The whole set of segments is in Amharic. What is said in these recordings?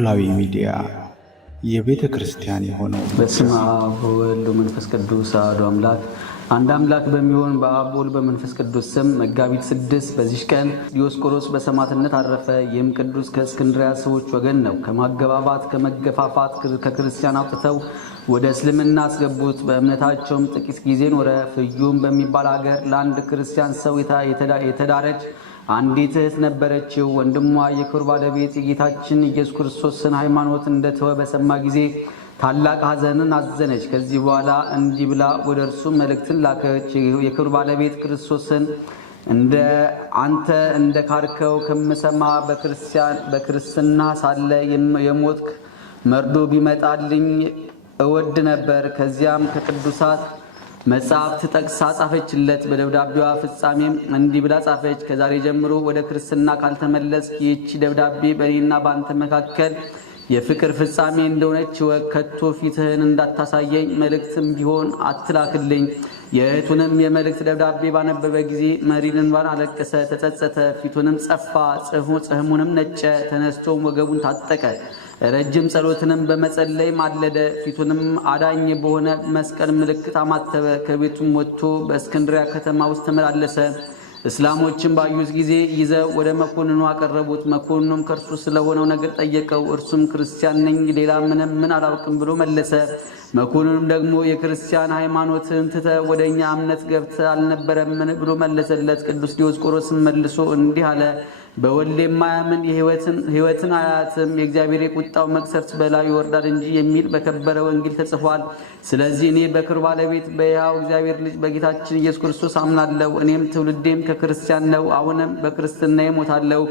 ኖላዊ ሚዲያ የቤተ ክርስቲያን የሆነው በስመ አብ ወወልድ ወመንፈስ ቅዱስ አሐዱ አምላክ አንድ አምላክ በሚሆን በአብ ወልድ በመንፈስ ቅዱስ ስም መጋቢት 6 በዚህ ቀን ዲዮስቆሮስ በሰማዕትነት አረፈ። ይህም ቅዱስ ከእስክንድርያ ሰዎች ወገን ነው። ከማገባባት ከመገፋፋት ከክርስቲያን አውጥተው ወደ እስልምና አስገቡት። በእምነታቸውም ጥቂት ጊዜ ኖረ። ፍዩም በሚባል ሀገር ለአንድ ክርስቲያን ሰው የተዳረች አንዲት እህት ነበረችው። ወንድሟ የክብር ባለቤት የጌታችን ኢየሱስ ክርስቶስን ሃይማኖት እንደተወ በሰማ ጊዜ ታላቅ ሐዘንን አዘነች። ከዚህ በኋላ እንዲህ ብላ ወደ እርሱ መልእክትን ላከች። የክብር ባለቤት ክርስቶስን አንተ እንደ ካርከው ከምሰማ በክርስትና ሳለ የሞትክ መርዶ ቢመጣልኝ እወድ ነበር። ከዚያም ከቅዱሳት መጽሐፍት ጠቅሳ ጻፈችለት። በደብዳቤዋ ፍጻሜም እንዲህ ብላ ጻፈች። ከዛሬ ጀምሮ ወደ ክርስትና ካልተመለስክ ይህቺ ደብዳቤ በእኔና በአንተ መካከል የፍቅር ፍጻሜ እንደሆነች ወቅ ከቶ ፊትህን እንዳታሳየኝ መልእክትም ቢሆን አትላክልኝ። የእህቱንም የመልእክት ደብዳቤ ባነበበ ጊዜ መሪር እንባን አለቀሰ፣ ተጸጸተ፣ ፊቱንም ጸፋ፣ ጽሕሙንም ነጨ። ተነስቶም ወገቡን ታጠቀ፣ ረጅም ጸሎትንም በመጸለይ ማለደ። ፊቱንም አዳኝ በሆነ መስቀል ምልክት አማተበ። ከቤቱም ወጥቶ በእስክንድርያ ከተማ ውስጥ ተመላለሰ። እስላሞችን ባዩት ጊዜ ይዘው ወደ መኮንኑ አቀረቡት። መኮንኑም ከእርሱ ስለሆነው ነገር ጠየቀው። እርሱም ክርስቲያን ነኝ፣ ሌላ ምን አላውቅም ብሎ መለሰ። መኮንኑም ደግሞ የክርስቲያን ሃይማኖትን ትተህ ወደ እኛ እምነት ገብተህ አልነበረምን ብሎ መለሰለት። ቅዱስ ዲዮስቆሮስም መልሶ እንዲህ አለ። በወልድ የማያምን ሕይወትን አያትም፣ የእግዚአብሔር የቁጣው መቅሰፍት በላዩ ይወርዳል እንጂ የሚል በከበረ ወንጌል ተጽፏል። ስለዚህ እኔ በክብር ባለቤት በሕያው እግዚአብሔር ልጅ በጌታችን ኢየሱስ ክርስቶስ አምናለሁ። እኔም ትውልዴም ከክርስቲያን ነው። አሁንም በክርስትና እሞታለሁ።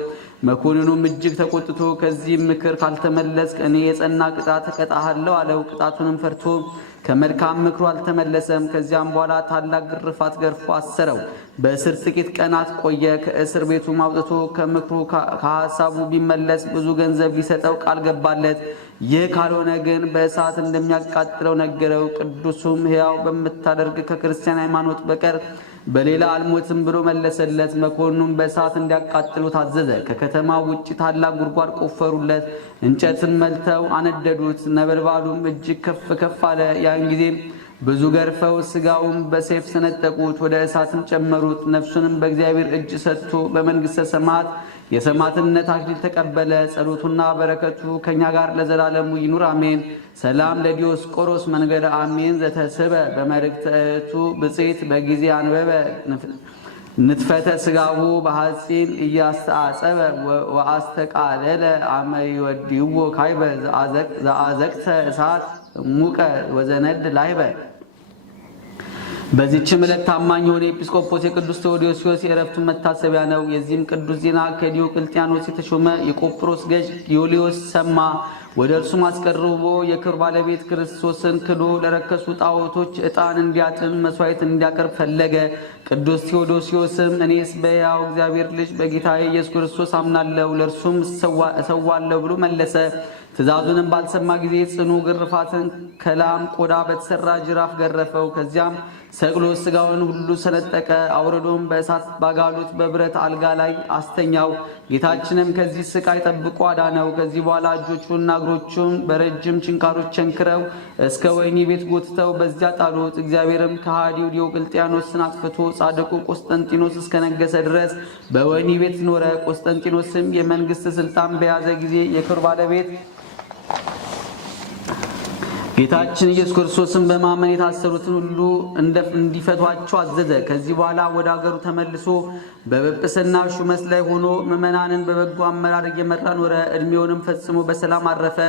መኮንኑም እጅግ ተቆጥቶ ከዚህ ምክር ካልተመለስክ እኔ የጸና ቅጣት እቀጣሃለሁ አለው። ቅጣቱንም ፈርቶ ከመልካም ምክሩ አልተመለሰም። ከዚያም በኋላ ታላቅ ግርፋት ገርፎ አሰረው። በእስር ጥቂት ቀናት ቆየ። ከእስር ቤቱም አውጥቶ ከምክሩ ከሐሳቡ ቢመለስ ብዙ ገንዘብ ሊሰጠው ቃል ገባለት። ይህ ካልሆነ ግን በእሳት እንደሚያቃጥለው ነገረው። ቅዱሱም ሕያው በምታደርግ ከክርስቲያን ሃይማኖት በቀር በሌላ አልሞትም ብሎ መለሰለት። መኮንኑም በእሳት እንዲያቃጥሉ ታዘዘ። ከከተማ ውጭ ታላቅ ጉድጓድ ቆፈሩለት፣ እንጨትን መልተው አነደዱት። ነበልባሉም እጅግ ከፍ ከፍ አለ። ያን ጊዜም ብዙ ገርፈው ሥጋውን በሰይፍ ሰነጠቁት፣ ወደ እሳትም ጨመሩት። ነፍሱንም በእግዚአብሔር እጅ ሰጥቶ በመንግሥተ ሰማያት የሰማዕትነት አክሊል ተቀበለ። ጸሎቱና በረከቱ ከእኛ ጋር ለዘላለሙ ይኑር አሜን። ሰላም ለዲዮስቆሮስ መንገደ አሜን ዘተስበ በመልእክተ እህቱ ብፅዕት በጊዜ አንበበ ንትፈተ ሥጋሁ በሐፂን እያስተአጸበ ወአስተቃለለ አመ ይወድይዎ ካይበ ዘአዘቅተ እሳት ሙቀ ወዘነድ ላይበ። በዚህችም ዕለት ታማኝ የሆነ ኤጲስቆጶስ የቅዱስ ቴዎዶስዮስ የዕረፍቱ መታሰቢያ ነው። የዚህም ቅዱስ ዜና ከዲዮቅልጥያኖስ የተሾመ የቆጵሮስ ገዥ ዮልዮስ ሰማ። ወደ እርሱም አስቀርቦ የክብር ባለቤት ክርስቶስን ክዶ ለረከሱ ጣዖቶች ዕጣን እንዲያጥን መሥዋዕት እንዲያቀርብ ፈለገ። ቅዱስ ቴዎዶስዮስም እኔስ በሕያው እግዚአብሔር ልጅ በጌታዬ ኢየሱስ ክርስቶስ አምናለሁ፣ ለእርሱም እሰዋለሁ ብሎ መለሰ። ትእዛዙንም ባልሰማ ጊዜ ጽኑ ግርፋትን ከላም ቆዳ በተሰራ ጅራፍ ገረፈው። ከዚያም ሰቅሎ ሥጋውን ሁሉ ሰነጠቀ። አውርዶም በእሳት ባጋሉት በብረት አልጋ ላይ አስተኛው። ጌታችንም ከዚህ ስቃይ ጠብቆ አዳነው። ከዚህ በኋላ እጆቹና እግሮቹን በረጅም ችንካሮች ቸንክረው እስከ ወህኒ ቤት ጎትተው በዚያ ጣሉት። እግዚአብሔርም ከሃዲው ዲዮቅልጥያኖስን አጥፍቶ ጻድቁ ቆስጠንጢኖስ እስከነገሰ ድረስ በወህኒ ቤት ኖረ። ቆስጠንጢኖስም የመንግሥት ሥልጣን በያዘ ጊዜ የክብር ባለቤት ጌታችን ኢየሱስ ክርስቶስን በማመን የታሰሩትን ሁሉ እንዲፈቷቸው አዘዘ። ከዚህ በኋላ ወደ አገሩ ተመልሶ በጵጵስና ሹመት ላይ ሆኖ ምዕመናንን በበጎ አመራር እየመራ ኖረ። ዕድሜውንም ፈጽሞ በሰላም አረፈ።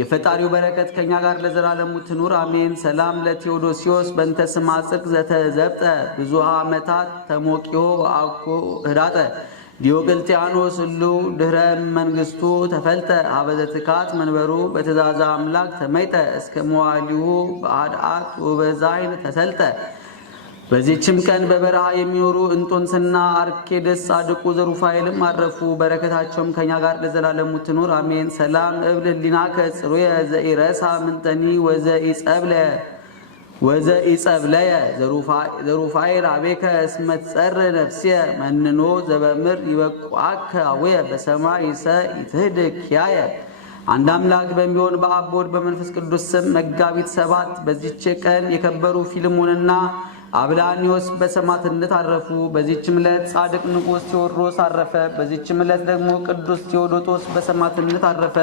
የፈጣሪው በረከት ከእኛ ጋር ለዘላለሙ ትኑር አሜን። ሰላም ለቴዎዶስዮስ በእንተ ስማ ጽድቅ ዘተዘብጠ ብዙሃ ዓመታት ተሞቂዮ አኮ ህዳጠ ዲዮቅልጥያኖስ ሁሉ ድኅረ መንግሥቱ ተፈልጠ ሀበዘትካት መንበሩ በትእዛዘ አምላክ ተመይጠ እስከ መዋሊሁ በአድአት ወበዛይን ተሰልጠ። በዚህችም ቀን በበረሃ የሚኖሩ እንጦንስና አርኬደስ ጻድቁ ዘሩፋኤልም አረፉ። በረከታቸውም ከእኛ ጋር ለዘላለሙ ትኑር አሜን። ሰላም እብል ህሊናከ ጽሩየ ዘኢረሳ ምንጠኒ ወዘኢጸብለየ ዘሩፋኤል አቤከ እስመ ትጸር ነፍስየ መንኖ ዘበምድር ይበቁአከ አቡየ በሰማይ ይትህድግ ኪያየ አንድ አምላክ በሚሆን በአብ በወልድ በመንፈስ ቅዱስ ስም መጋቢት 7 በዚች ቀን የከበሩ ፊልሞንና አብላኒዮስ በሰማዕትነት አረፉ። በዚህችም ዕለት ጻድቅ ንጉሥ ቴዎድሮስ አረፈ። በዚህችም ዕለት ደግሞ ቅዱስ ቴዎዶጦስ በሰማዕትነት አረፈ።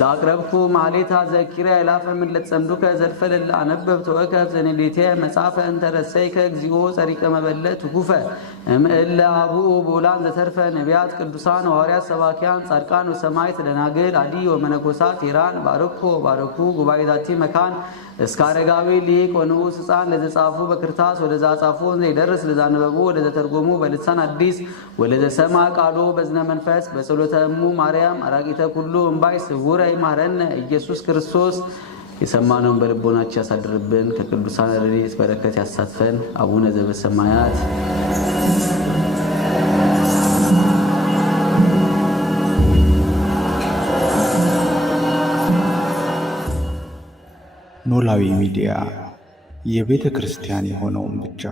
ዛቅረብኩ ማሌታ ዘኪርያ ይላፈ ምለት ጸምዱከ ዘልፈለል አነበብ ተወከፍ ዘኔሌቴ መጻፈ እንተረሰይከ እግዚኦ ጸሪቀ መበለት ጉፈ እምእለ አቡኡ ቦላን ዘተርፈ ነቢያት ቅዱሳን ሐዋርያት ሰባኪያን ጻድቃን ወሰማዕት ደናግል አዲ ወመነኮሳት ቴራን ባርኮ ባረኩ ጉባኤ ዛቲ መካን እስከ አረጋዊ ሊቅ ወንዑስ ሕፃን ለዘጻፉ በክርታስ ወለዛ ጻፉ ዘይደርስ ለዛነበቡ ወለዘተርጎሙ በልሳን አዲስ ወለዘሰማ ቃሉ በዝነ መንፈስ በጸሎተ እሙ ማርያም አራቂተ ኩሉ እምባይ ስውረ ይማረነ ኢየሱስ ክርስቶስ። የሰማነውን በልቦናችን ያሳድርብን፣ ከቅዱሳን ረድኤት በረከት ያሳትፈን። አቡነ ዘበሰማያት ኖላዊ ሚዲያ የቤተ ክርስቲያን የሆነውን ብቻ